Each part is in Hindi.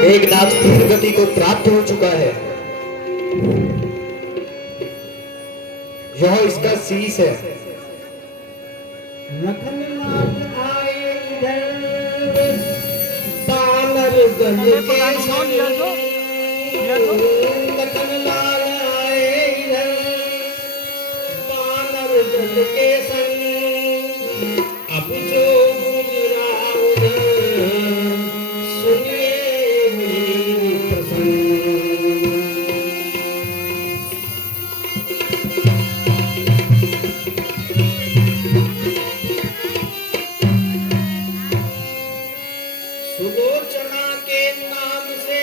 मेघनाथ पूर्ण गति को प्राप्त हो चुका है। यह इसका शीश है। लखनलाल आए इधर बानर गज के संग। लखनलाल आए इधर बानर गज के संग। अब जो गुजरा उधर सुनिए मेरी प्रसंग। सुलोचना के नाम से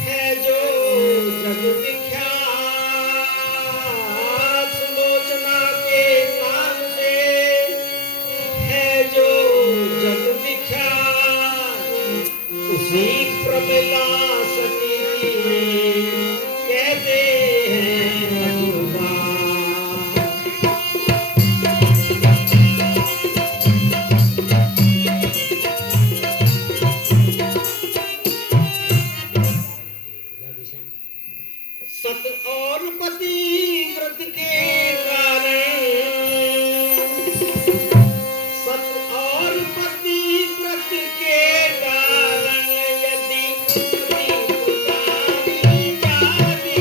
है जो जग विख्यात। सुलोचना के नाम से है जो जग विख्यात। उसी प्रमिला सती कहते हैं मधुबा। सत और पतिव्रत के कारण। सत और पतिव्रत के कारण यदि सती पुकारी जाती।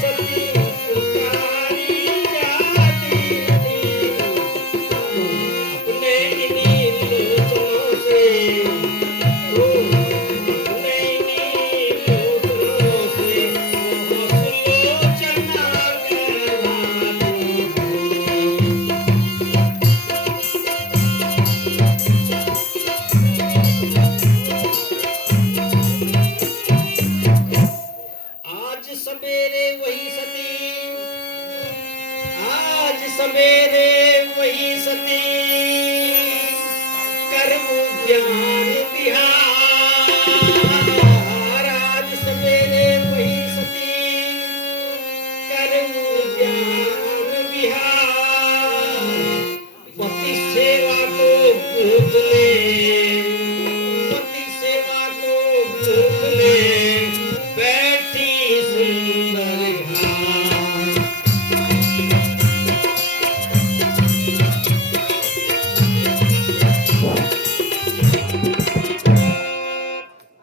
सती पुकारी जाती अपने इन्हीं लोचनों से। सवेरे वही सती। आज सवेरे वही सती कर्म ज्ञान बिहार। आज सवेरे वही सती कर्म ज्ञान बिहार। पति सेवा को भूख ले। पति सेवा को भूख ले बैठी सुंदर घाट।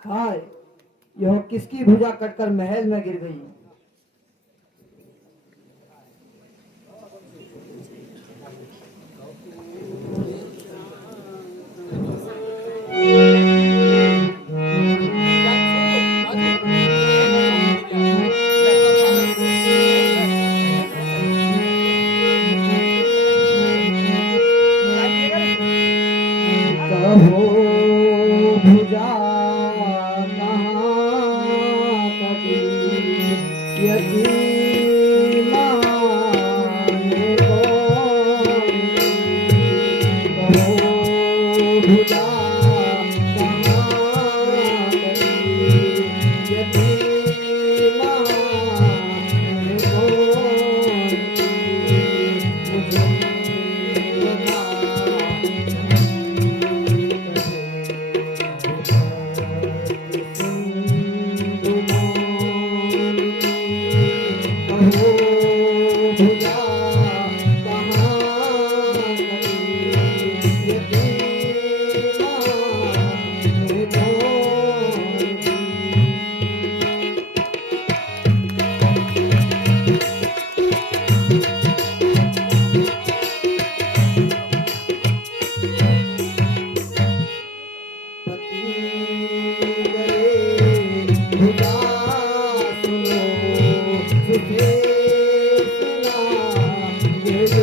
हाय, यह किसकी भुजा कटकर महल में गिर गई। कहो भुजा कहाँ कटी यदि माने कौन। कहो भुजा कहाँ कटी यदि माने कौन। मुझे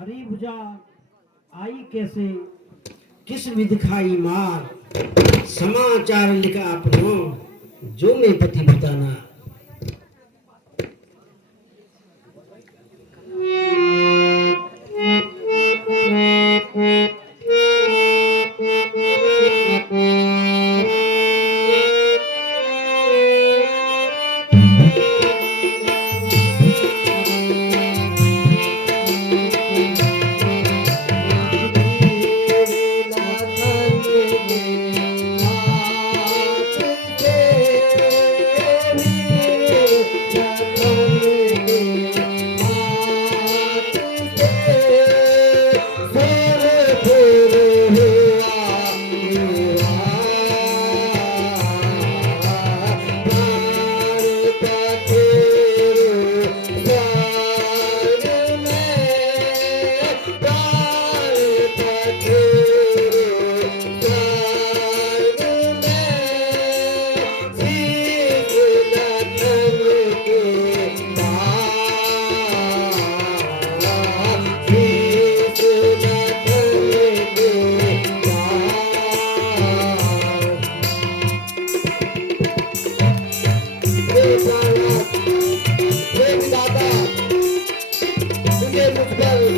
हरी भुजा आई कैसे, किस विधि खाई मार, समाचार लिखा अपनो, जो मैं पति बताना।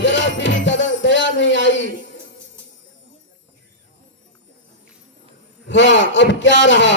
जरा सी भी दया नहीं आई। हाँ, अब क्या रहा?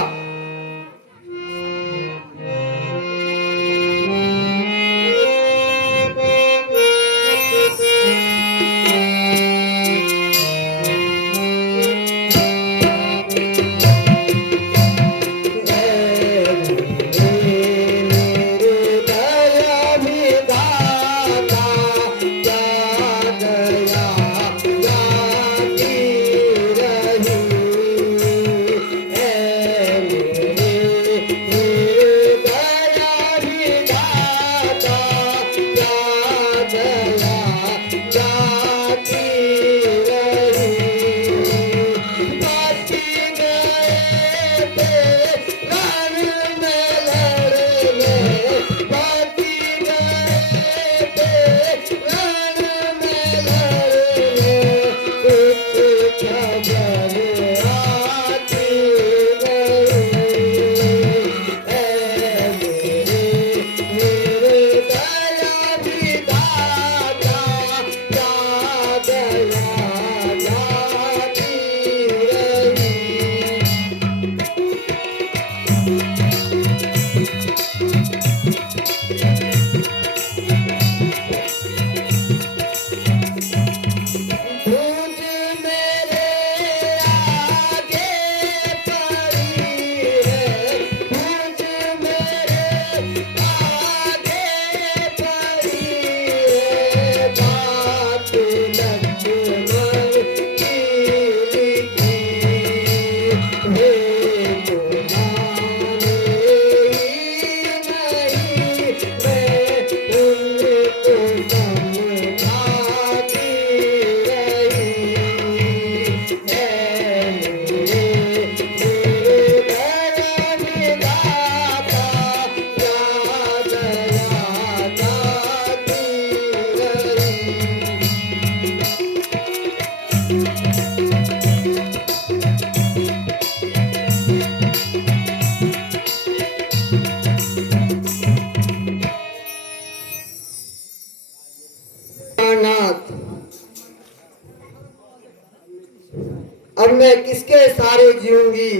अब मैं किसके सहारे जीऊंगी?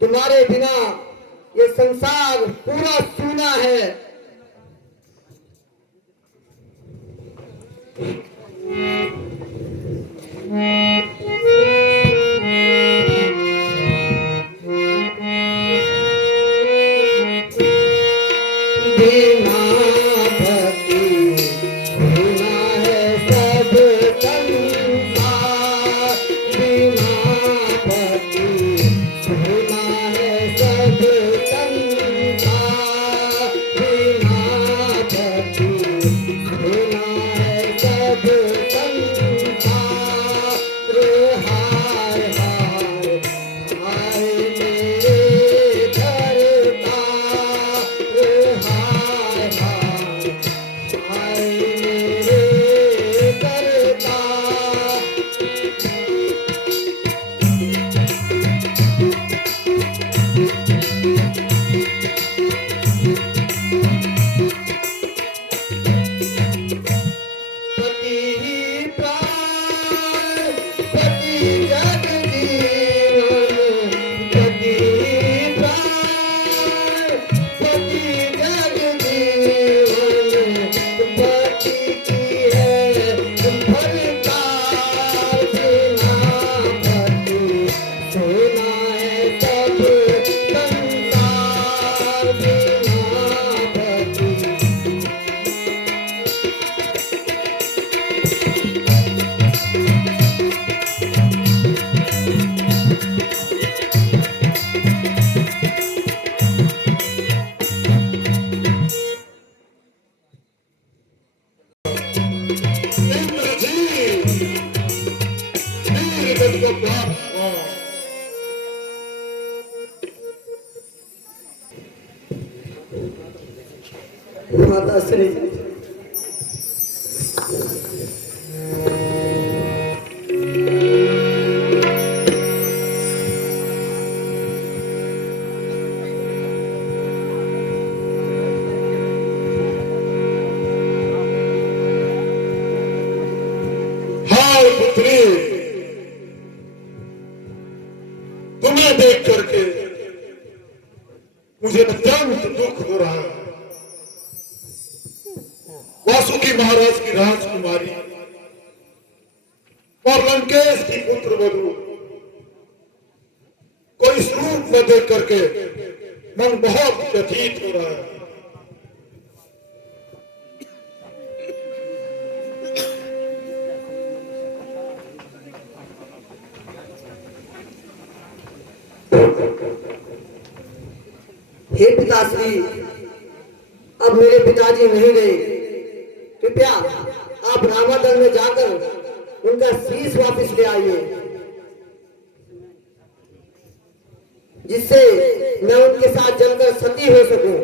तुम्हारे बिना ये संसार पूरा सूना है। सब को प्राप्त हुआ। माता श्री हाय पुत्री, तुम्हें देख करके मुझे अत्यंत दुख हो रहा है। वासुकी महाराज की राजकुमारी और लंकेश की पुत्र वधू को इस रूप में देख करके मन बहुत व्यथित हो रहा है। हे पिताश्री, अब मेरे पिताजी नहीं रहे। कृपया आप रामादल में जाकर उनका शीश वापस ले आइए, जिससे मैं उनके साथ जलकर सती हो सकूं।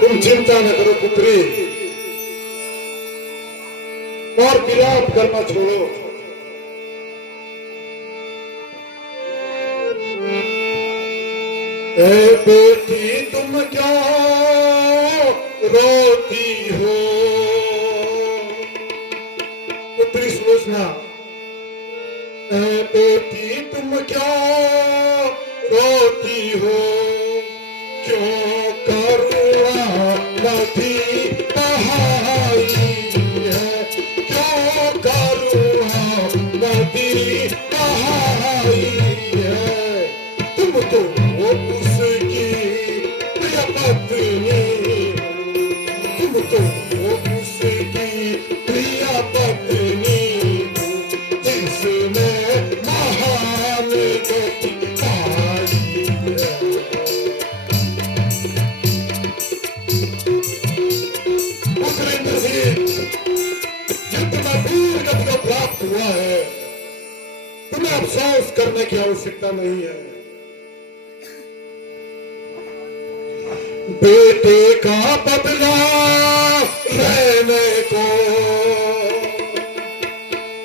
तुम चिंता न करो पुत्री, और विलाप करना छोड़ो। ए बेटी तुम क्यों रोती हो? पुत्री सोचना, ए बेटी तुम क्यों रोती हो? क्यों करुणा नदी बहाई है? क्यों करुणा नदी बहाई है? तुम तो उसकी प्रिय पत्नी, तुम तो उसकी प्रिय पत्नी, जिसने महान गति पाई है। पुत्रेंद्र सिंह, जितना वीर गति को प्राप्त हुआ है, तुम्हें अफसोस करने की आवश्यकता नहीं है। बेटे का बदला लेने को,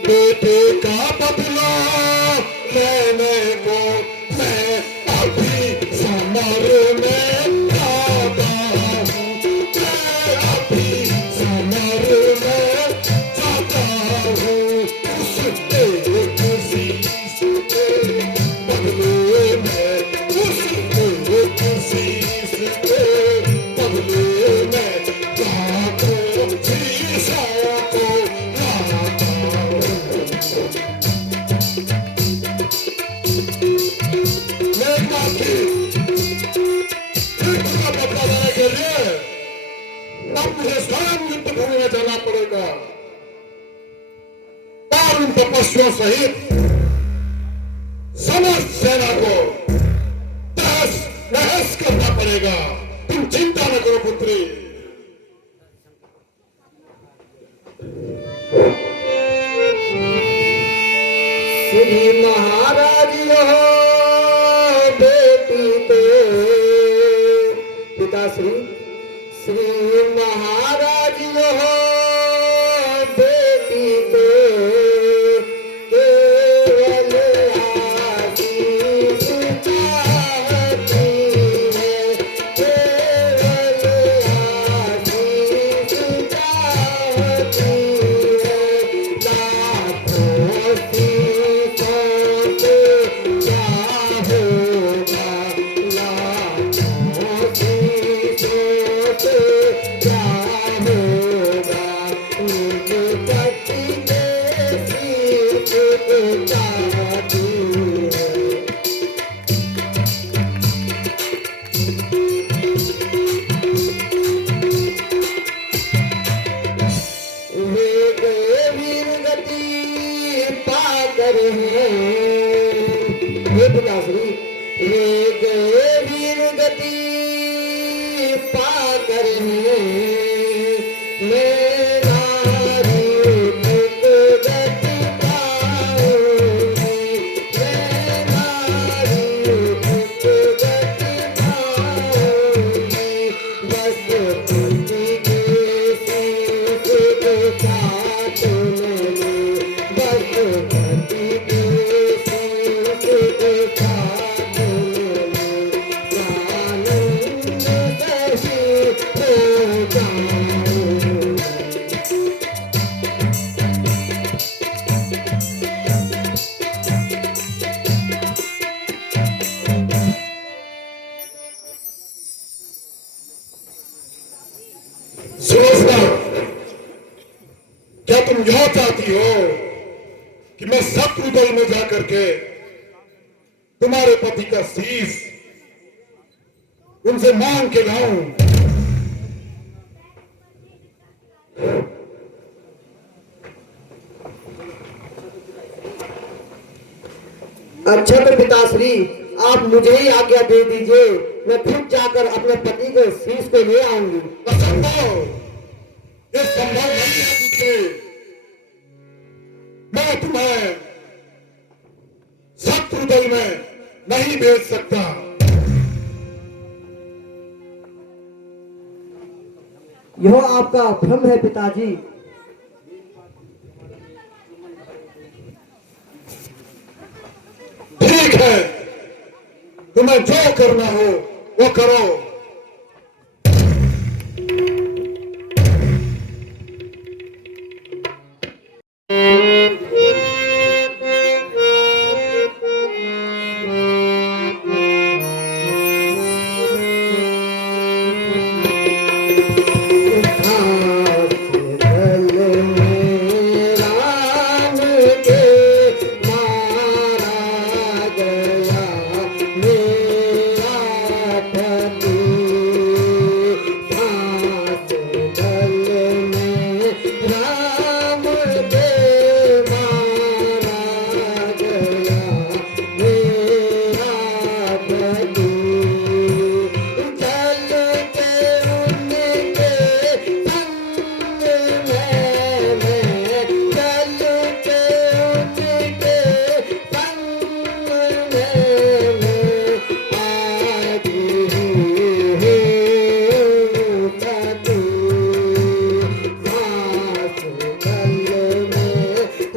बेटे का बदला लेने को मैं अभी समर में जाता हूँ। मैं अभी समर में जाता हूँ। उस एक शीश के बदले में, उस एक शीश के बदले में लाखों शीशों को लाता हूँ। मेघनाथी, युद्ध का बदला लेने के लिए अब मुझे स्वयं युद्ध भूमि में जाना पड़ेगा और उन तपस्वियों सहित समस्त सेना को तहस नहस करना पड़ेगा। तुम चिंता न करो पुत्री। श्री महाराज हो बेटी तो, पिताश्री, श्री महाराज हो बेटी तो, केवल आशीष चाहती है, केवल आशीष चाहती है। लाखों शीशों से क्या होगा, लाखों शीशों से क्या होगा, उन पति के शीश को चाहती है। वे गए वीर गति पाकर हैं, हे पिताश्री, वे गए वीर गति पाकर मेरा रूप गति पाऊंगी, मेरा रूप गति पाऊंगी, बस तुझी के सीस दिखा तुमने, बस गति के सीस दिखा तुमने, आनंद सही हो जाऊं। सुलोचना, क्या तुम यह चाहती हो कि मैं शत्रु दल में जाकर के तुम्हारे पति का शीश उनसे मांग के लाऊं? अच्छा तो पिताश्री, आप मुझे ही आज्ञा दे दीजिए, मैं खुद जाकर अपने पति के शीश को ले आऊंगी। असंभव, ये संभव नहीं है पुत्री। मैं तुम्हें शत्रु दल में नहीं भेज सकता। यह आपका भ्रम है पिताजी। ठीक है, तुम्हें जो करना हो वो करो।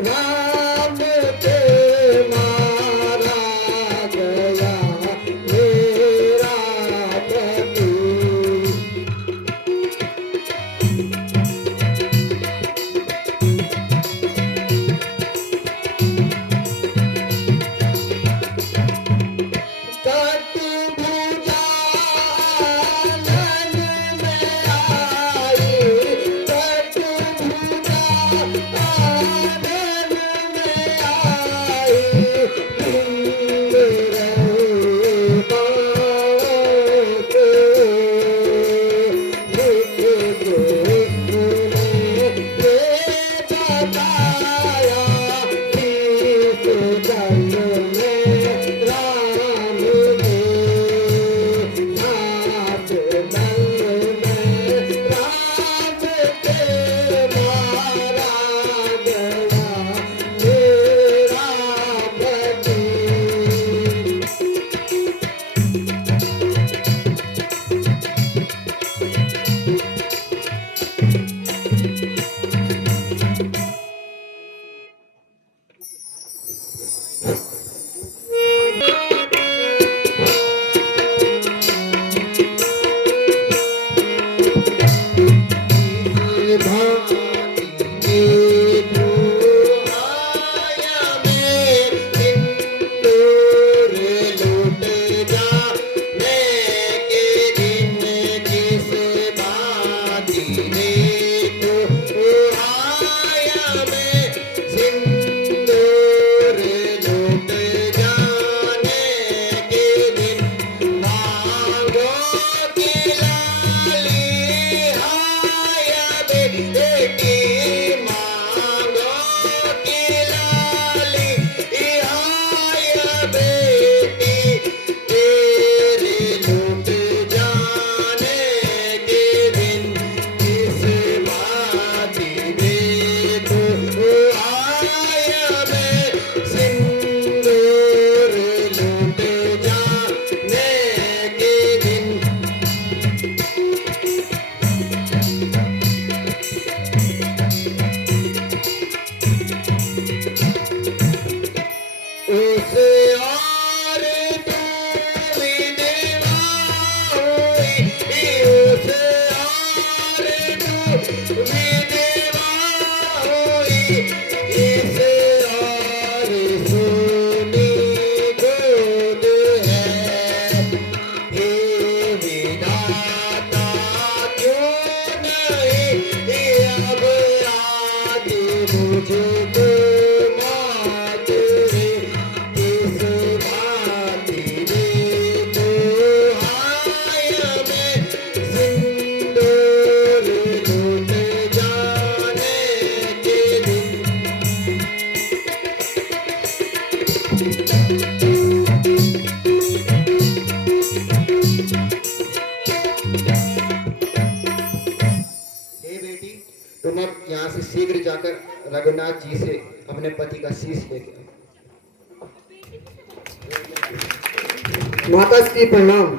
राम के मारा गया शीघ्र जाकर रघुनाथ जी से अपने पति का शीश लेके आओ। माता श्री प्रणाम।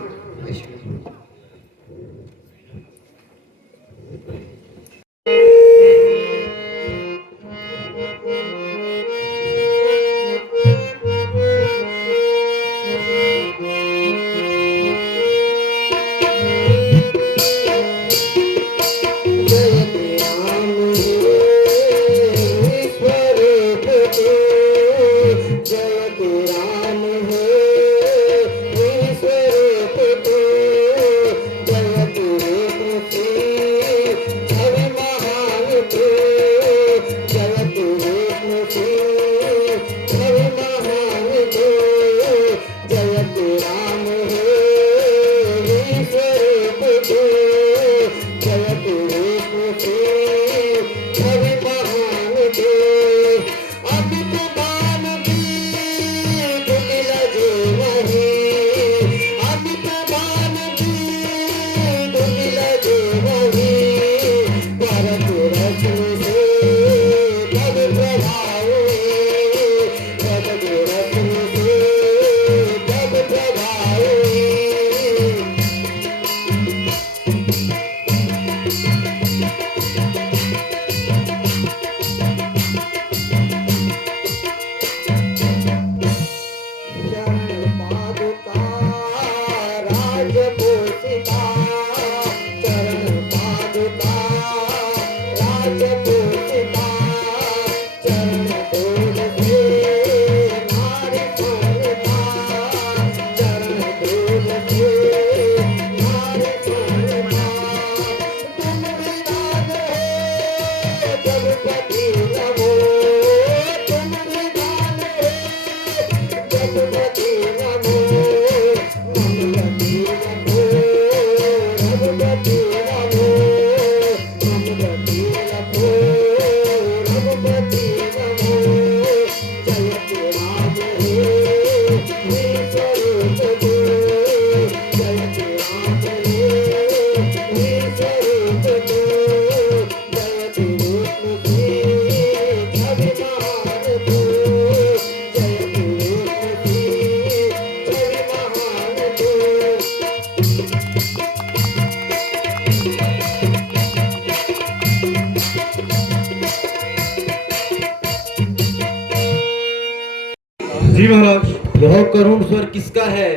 जी महाराज। यह करुण स्वर किसका है?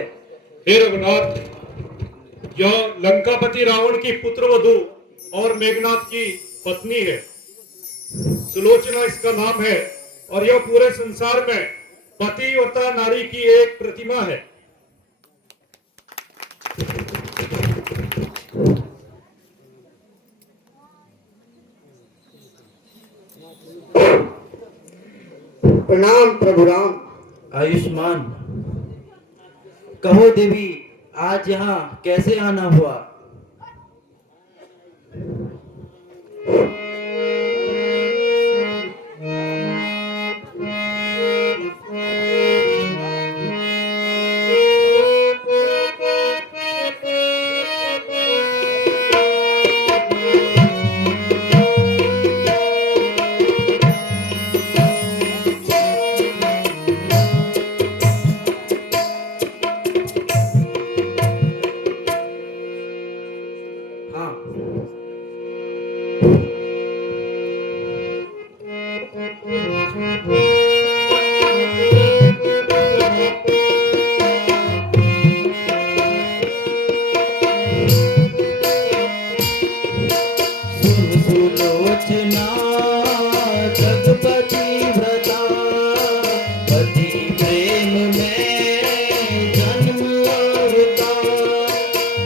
हे रघुनाथ, यह लंकापति रावण की पुत्रवधू और मेघनाथ की पत्नी है। सुलोचना इसका नाम है और यह पूरे संसार में पतिव्रता नारी की एक प्रतिमा है। प्रणाम प्रभु राम। आयुष्मान। कहो देवी, आज यहाँ कैसे आना हुआ? सुलोचना जगपति व्रता, पति प्रेम में जन्म अवतार।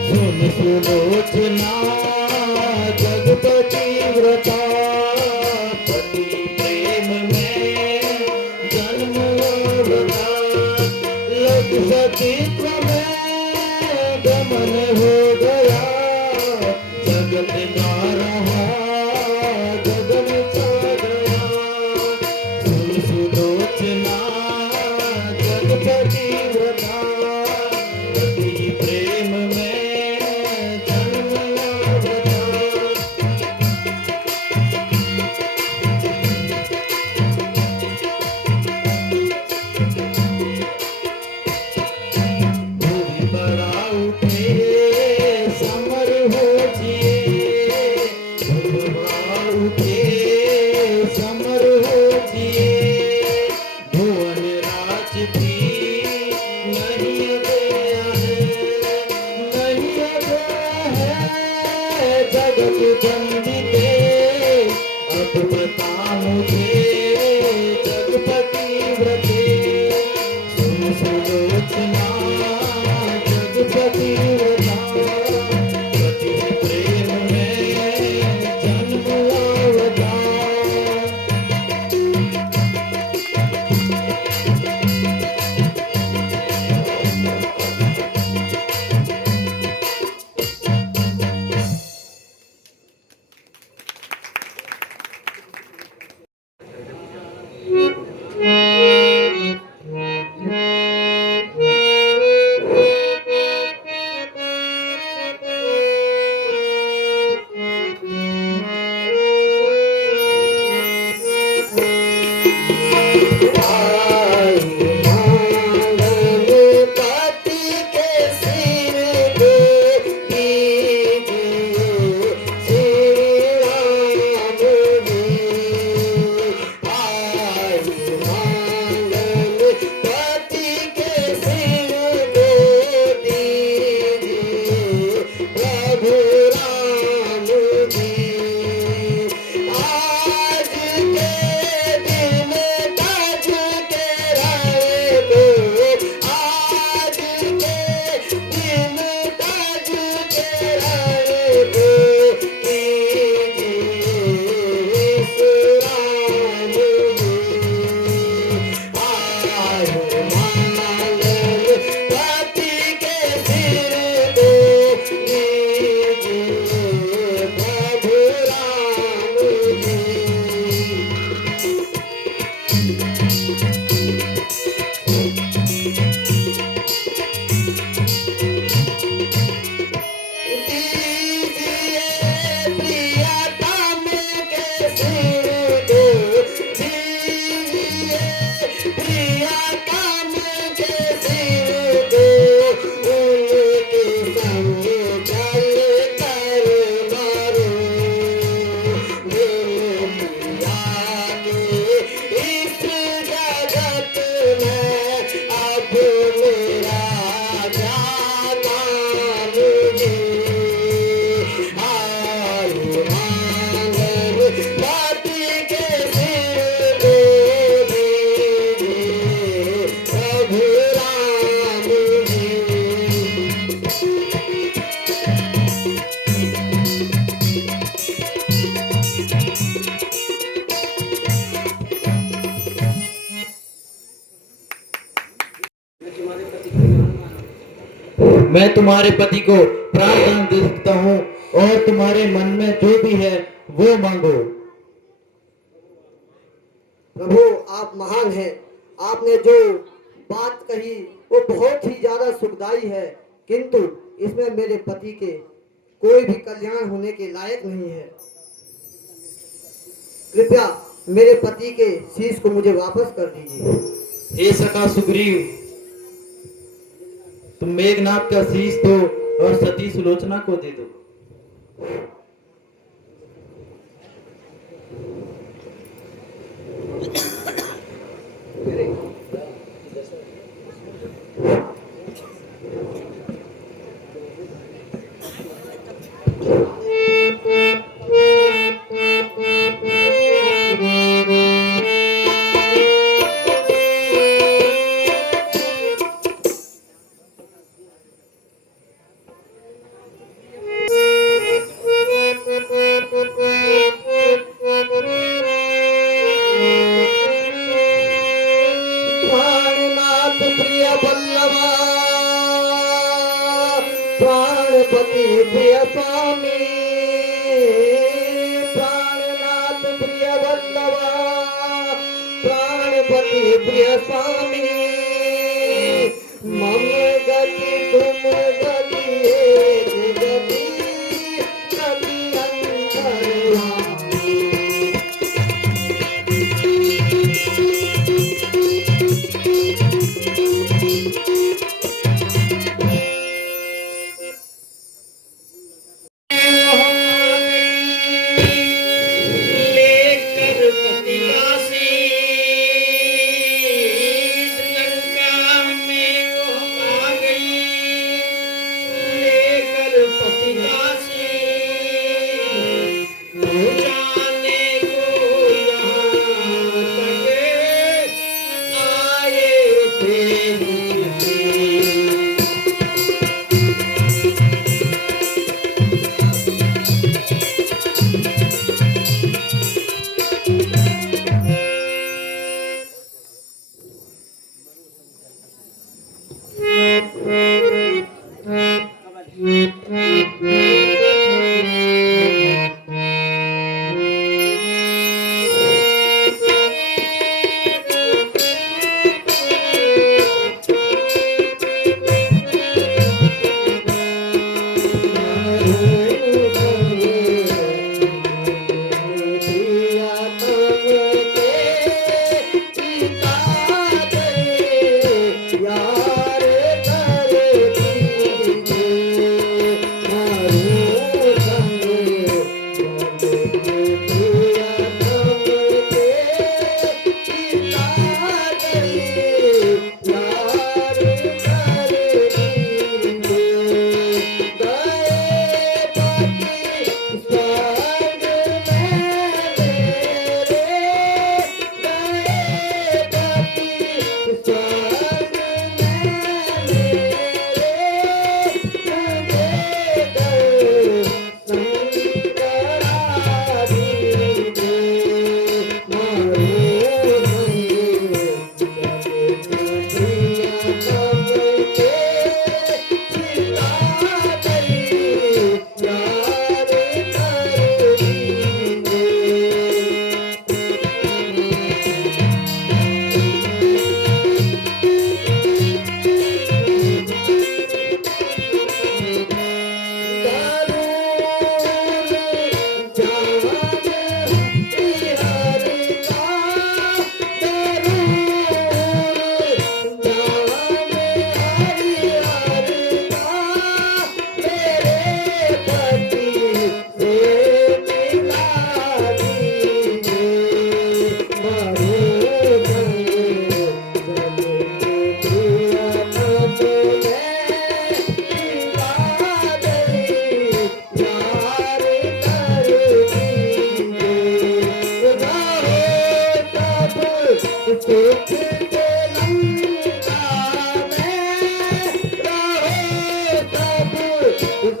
सुन सुलोचना जगपति व्रता, पति प्रेम में जन्म अवतार। लग सतीत्व में गमन हो गया, जगत का रहा गगन छा गया। सुन सुलोचना जगपति व्रता, पति प्रेम में पतिव्रता, पति प्रेम में जन्म अवतार। मैं तुम्हारे पति को प्रार्थना दे सकता हूँ और तुम्हारे मन में जो भी है वो मांगो। प्रभु आप महान हैं। आपने जो बात कही वो बहुत ही ज्यादा सुखदायी है, किंतु इसमें मेरे पति के कोई भी कल्याण होने के लायक नहीं है। कृपया मेरे पति के शीश को मुझे वापस कर दीजिए। हे सखा सुग्रीव, तुम मेघनाथ का शीश दो और सती सुलोचना को दे दो। प्राणनाथ प्रिय बल्लभा, प्राणपति प्रिय स्वामी, प्राणनाथ प्रिय बल्लभा, प्राणपति प्रिय स्वामी, मम गति तुम गति एक गति, गति अंतर्यामी। लेकर पति का शीश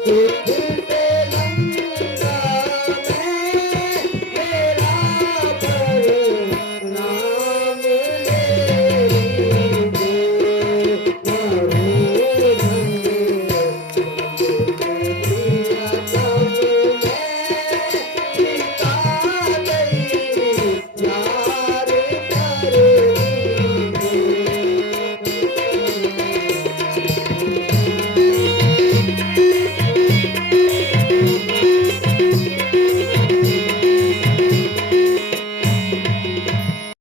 एक